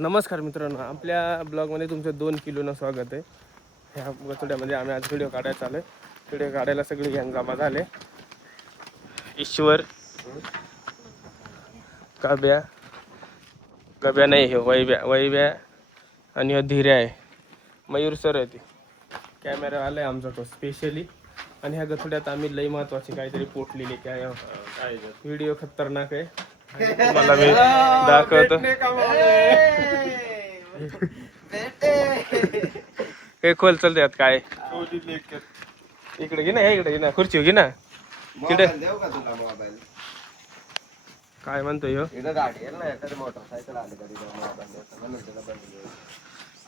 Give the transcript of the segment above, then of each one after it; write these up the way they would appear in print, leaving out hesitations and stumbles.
नमस्कार मित्रांनो, आपल्या ब्लॉगमध्ये तुमचं 2 किलोनं स्वागत आहे. ह्या गचोड्यामध्ये आम्ही आज व्हिडिओ काढायला चालू आहे. व्हिडिओ काढायला सगळे गँग जमा झाले. ईश्वर, गब्या नाही, हे वैब्या आणि हा धीरे आहे. मयूर सर आहे, ती कॅमेरावाला आहे आमचा तो स्पेशली. आणि ह्या गचोड्यात आम्ही लई महत्वाची काहीतरी पोटलेली काय व्हिडिओ खतरनाक आहे. तुम्हाला मी दाखवतो. हे खोल चल द्यात काय इकडे घे ना, इकडे घे ना, खुर्ची घे ना. तिकडे काय म्हणतोय ह्यो?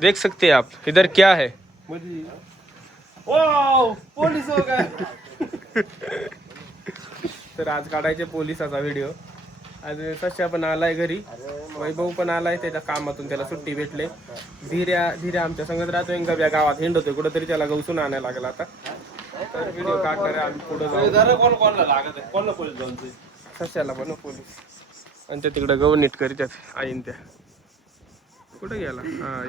देख सकते आप इधर क्या है. पोलीस हो गए. तर आज काढायचे पोलिसाचा व्हिडिओ. आज सश्या पण आलाय घरी, वैभव पण आलाय त्याच्या कामातून, त्याला सुट्टी भेटले. धीर्या आमच्या संगत राहतोय. गव्या गावात हिंडतोय कुठंतरी, त्याला गवसून आणायला लागला आता. तर व्हिडिओ काढणार आहे आम्ही पुढे जाऊ. सश्याला पण पोलीस आणि त्या तिकडे गहू नीट करीत आईन त्या. कुठे गेला? हा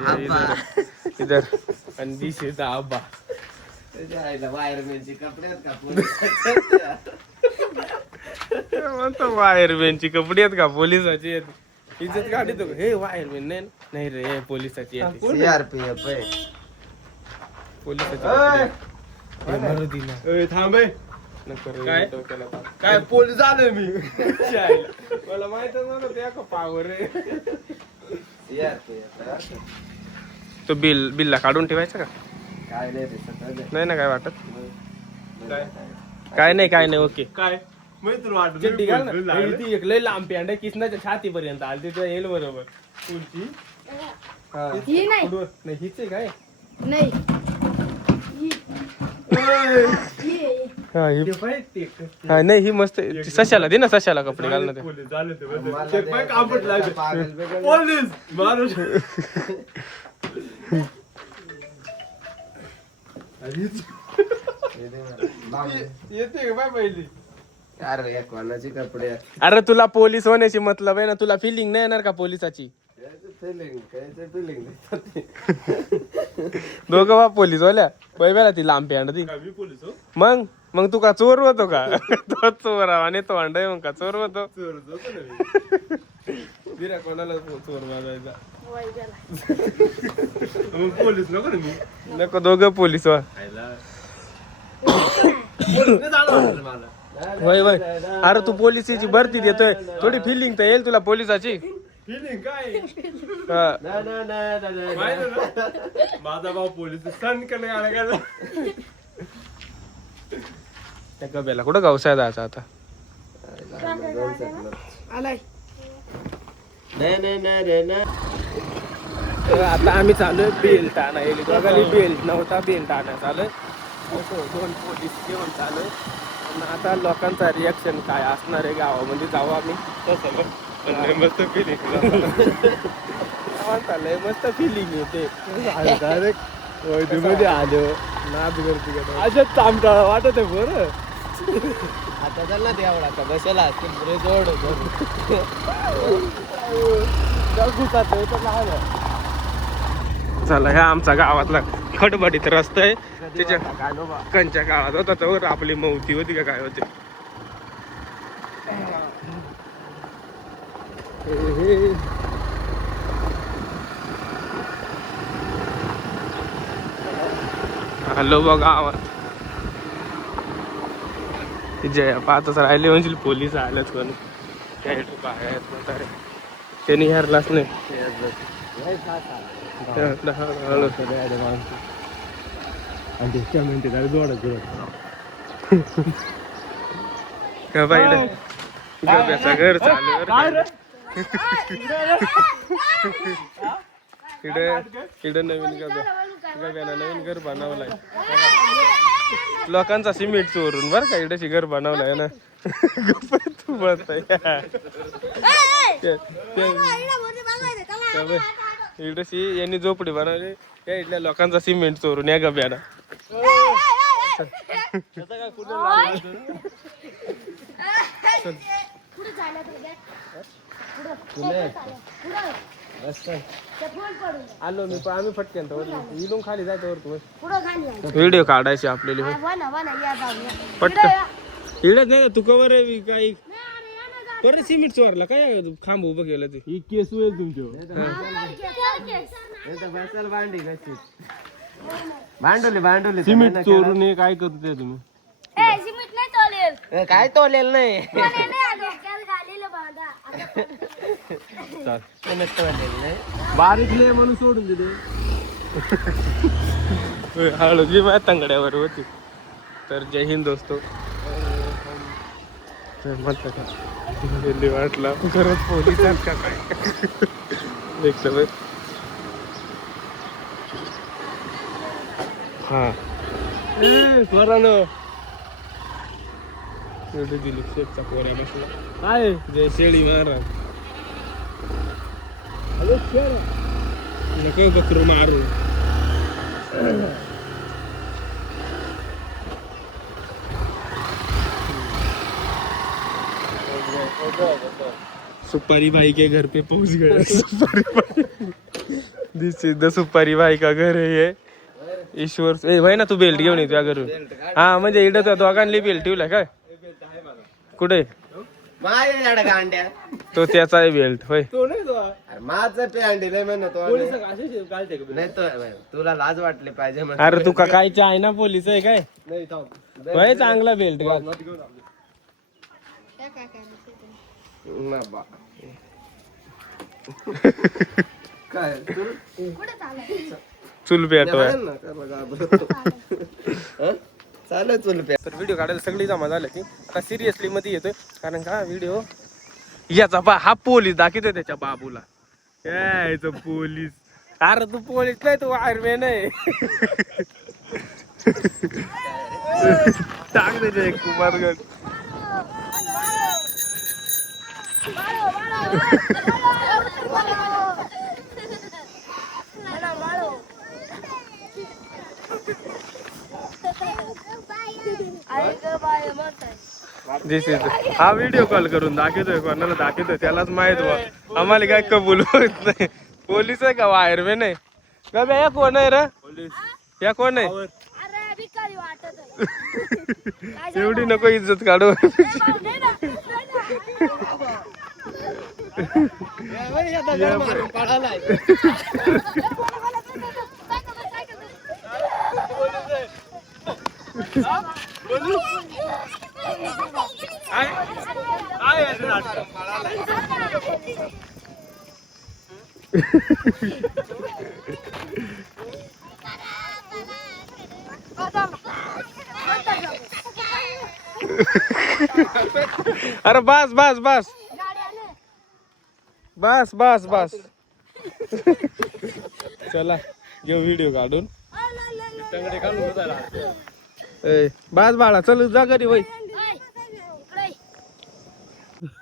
इधर आणि दिस इज आबा. वायरमॅनची कपडे आहेत का पोलिसाची आहेत? इज्जत काढतो. हे वायरमॅन नाही रे, पोलिसाची सीआरपीएफ आहे. पोलिसाची थांबे काय पोलीस आलोय मी. मला माहितच नव्हतं त्या का पावर आहे. तो बिल्ला काढून ठेवायचा का? काय नाही ना, काय वाटत काय नाही ओके. काय चिट्टी घाल ना. ती एक लय लांब पॅन्ट आहे, किसनाच्या छातीपर्यंत आली. तिथं येईल बरोबर. पुढची नाही हीच आहे काय? नाही नाही, ही मस्त. सशाला दे ना, सशाला कपडे घाल ना. येते का पहिली? अरे कोणाची कपडे? अरे तुला पोलीस होण्याची मतलब आहे ना, तुला फिलिंग नाही येणार का पोलिसाची? दोघं बा पोलीस होल्या. बैला ती लांब पॅन्ट ती. मग तू का चोर होतो का? तो चोर आणि तो अंडा मग का चोर होतो? कोणाला चोर मारायचा? पोलीस नको दोघं पोलीस व्हा. वय अरे तू पोलिसीची भरती देतोय, थोडी फिलिंग तर येईल तुला पोलिसाची. फिलिंग काय? माझा भाऊ पोलीस सण का नाही आला. त्या गब्याला कुठं गावसाय जायचा आता? आता आम्ही चालू बेल्ट आणायला. दोघांनी बेल्ट नव्हता, बेल्ट आणायला चालू. 2 पोलीस घेऊन चालू. आता लोकांचा रिॲक्शन काय असणार आहे गावामध्ये, जाऊ आम्ही तसं. मस्त फिलिंग चाललंय, मस्त फिलिंग येते. डायरेक्ट मध्ये आलो नाद करते का अशाच चामटाळा वाटत आहे बरं. आता चालला ते आवडा आता बसायला जोड चला. ह्या आमचा गावातला खडबडीत रस्ता आहे. त्याच्या कंच्या गावात होता तर आपली मौती होती का काय होते. हॅलो बघ गावात जय पाहतच राहिले म्हणजे पोलीस आल्याच कोण काय म्हातारे त्यांनी हरलाच नाही. गब्याचं घर चालू. इकडे नवीन गब्याला नवीन घर बनवलाय. लोकांचा सिमेंट चोरून बर का इकडे घर बनवलाय ना. तू बोलताय इकडे यांनी झोपडी बनवली. या इथल्या लोकांचा सिमेंट चोरून या गब्याला. आलो मी आम्ही फटक्यान इलून खाली जायचं वरतू व्हिडिओ काढायचे आपल्याला पटकन इडत नाही तू कवर आहे काही परत सिमेंट चोरला काय खांब उभं केलं ते ही केस होईल तुमच्या भांडवले सिमेंट चोरून हे काय करते तुम्ही काय तोलेल नाही बारीक नाही म्हणून सोडून दिली हळदी माझ्या तांगड्यावर होती. तर जय हिंद दोस्तो. म्हटलं का वाटला खरंच पोलिसात का काय एक सवय हा स्वरानं एवढी दिली शेतचा पोऱ्या बसला काय जय शेळी महाराज नको बकरू मारू सुपारी भाई के घर पे पहुंच गए. सुपारी भाई दिस इज द सुपारी भाई का घर है ये. ईश्वर ए भाई ना तू बेल्ट घेऊन येतो घरून. हा म्हणजे इडत दोघांनी बेल्ट ठेवला काय कुठे तो त्याचा आहे बेल्ट होय. माझं पॅन्ट नाही म्हणत तुला लाज वाटली पाहिजे. अरे तू का कायच्या आहे ना पोलीस आहे काय भाई चांगला बेल्ट घाल. काय चुल पेटवाय चालेल चुल पे. तर व्हिडिओ काढायला सगळी जमा झाली की आता सिरियसली मध्ये येतोय कारण का व्हिडिओ याचा बा हा पोलीस दाखवतोय त्याच्या बाबूला यायचं पोलीस. अरे तू पोलीस नाही तू वायरमॅन आहे. टाक त्याच्या एक कुमारगड दिस इज हा व्हिडिओ कॉल करून दाखवतोय कोणाला दाखवतोय त्यालाच माहित बा. आम्हाला काय कबूल होत नाही. पोलीस आहे का वायरमॅन आहे का या कोण आहे रे या कोण आहे एवढी नको इज्जत काढू. अरे बस बस बस बस बस बस चला घेऊ व्हिडिओ काढून बस बाळा चल जा घरी वय.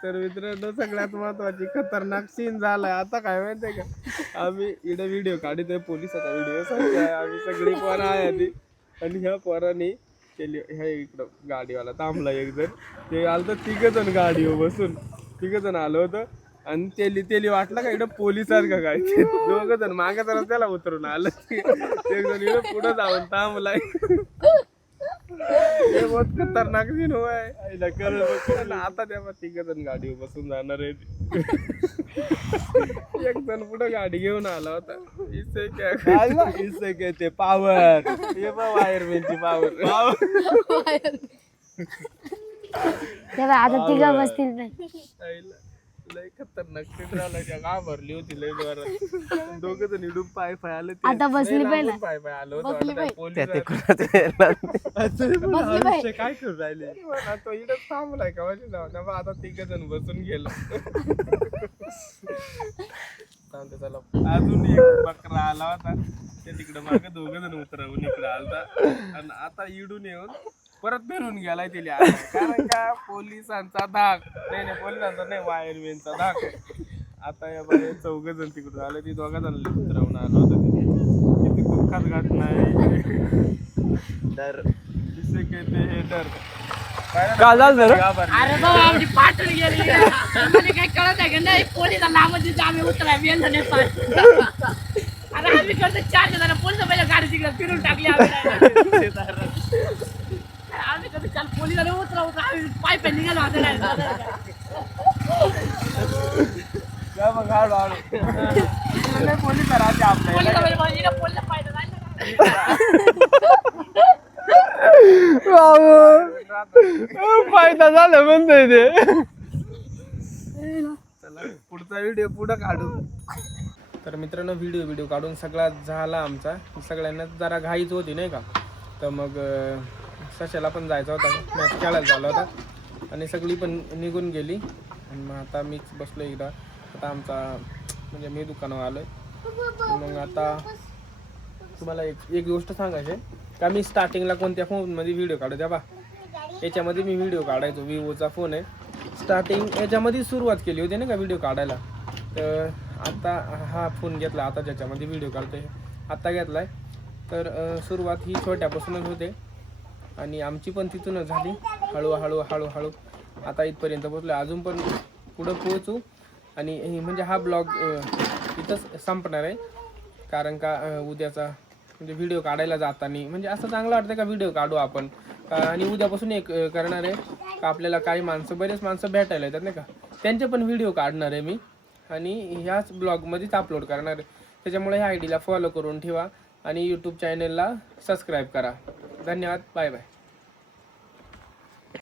तर मित्रांनो सगळ्यात महत्वाची खतरनाक सीन झालाय आता काय माहितीये का आम्ही इकडे व्हिडिओ काढतोय पोलिसाचा व्हिडिओ आम्ही सगळी पोरं आहे आधी आणि ह्या पोरांनी केली ह्या इकडं गाडीवाला थांबला एक जण ते आलं तर तिघ जण गाडीवर बसून तिघ जण आलं होतं आणि तेली वाटलं का इकडं पोलीस आहेत का काय दोघ जण मागाचा रस्त्याला उतरून आलं एक जण इकडं पुढं जाऊन थांबलाय. बहुत खतरनाक सीन होय आता तेव्हा तिघ जण गाडीवर बसून जाणार आहे. एक जण पुढे गाडी घेऊन आला होता. इससे कहते पावर हे बा वायरमॅनची पावर. आता तिघ बसतील नाही लय खतरनाक सीन झाला. त्या घाबरली होती लय जोरात. दोघ जण इडून पाय पाय आले आता बसली पहिला पाय पाय आलो काय करू राहिले तो इडच थांबलाय का माझी जाऊ आता तिघ जण बसून गेलो. चला अजून एक बकरा आला होता त्या तिकडं मागे दोघ जण उतरवून इकडे आलता आणि आता इडून येऊन परत फिरून गेलाय तिला कारण का पोलिसांचा धाक नाही पोलिसांचा नाही वायरमॅनचा धाक. आता या बाई चौघ जण तिकडून आले ती दोघा जण उतरवून आलो होतं. किती दुःखात घटना आहे. डर जिसे कहते हैं डर का झालं रे? अरे बाबा आमची पाठवली गेली म्हणजे काही कळत आहे का नाही पोलिसांना नावाची आम्ही उतराय वेळ झाले अरे आम्ही करतो 4 जण पोलिस पहिल्या गाडी तिकडे फिरून टाकली आम्ही करतो चाल पोलिसांना उतरा आम्ही पाय पाय निघालो आता पोलिस पाहिजे फायदा झाला म्हणतोय ते. पुढचा व्हिडिओ पुढं काढू. तर मित्रांनो व्हिडिओ काढून सगळा झाला आमचा. सगळ्यांना जरा घाईच होती नाही का, तर मग सशाला पण जायचा होता, मॅच खेळायला झाला होता आणि सगळी पण निघून गेली. आणि मग आता मीच बसलो एकदा. आता आमचा म्हणजे मी दुकानावर आलोय. मग आता तुम्हाला एक गोष्ट सांगायची आहे का, मी स्टार्टिंगला कोणत्या फोनमध्ये व्हिडिओ काढू द्या बा, याच्यामध्ये मी व्हिडिओ काढायचो. विवोचा फोन आहे. स्टार्टिंग याच्यामध्ये सुरुवात केली होती ना का व्हिडिओ काढायला. तर आता हा फोन घेतला, आता ज्याच्यामध्ये व्हिडिओ काढतोय आता घेतलाय. तर सुरुवात ही छोट्यापासूनच होते आणि आमची पण तिथूनच झाली. हळूहळू आता इथपर्यंत पोहोचलो. अजून पण पुढं पोहोचू. आणि म्हणजे हा ब्लॉग इथंच संपणार आहे. कारण का उद्याचा म्हणजे व्हिडिओ काढायला जाताना म्हणजे असं चांगलं वाटतं का व्हिडिओ काढू आपण. आणि उद्यापासून एक करणार आहे का, आपल्याला काही बरेच माणसं भेटायला येतात नाही का, त्यांचे पण व्हिडिओ काढणार आहे मी आणि ह्याच ब्लॉगमध्येच अपलोड करणार आहे. त्याच्यामुळे ह्या आय डीला फॉलो करून ठेवा आणि यूट्यूब चॅनलला सबस्क्राईब करा. धन्यवाद. Bye bye.